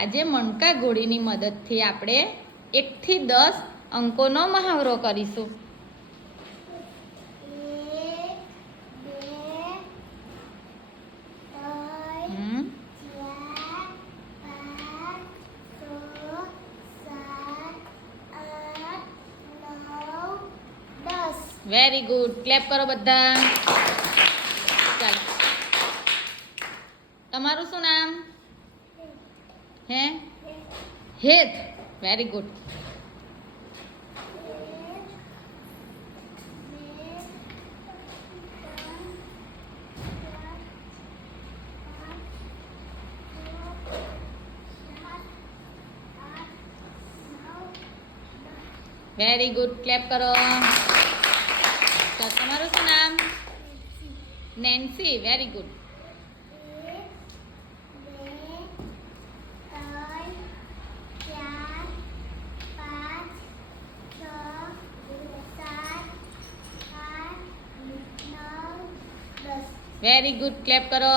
આજે મણકા ઘોડીની મદદથી આપણે 1 થી 10 અંકોનો મહાવરો કરીશું. 1 2 3 4 5 6 7 8 9 10. Very good. ક્લેપ કરો બધા. ચાલો, તમારું શું નામ? હે? હેત. Very good. Very good. Clap કરો. તમારું શું નામ? Nancy. Very good. Very good. Clap કરો.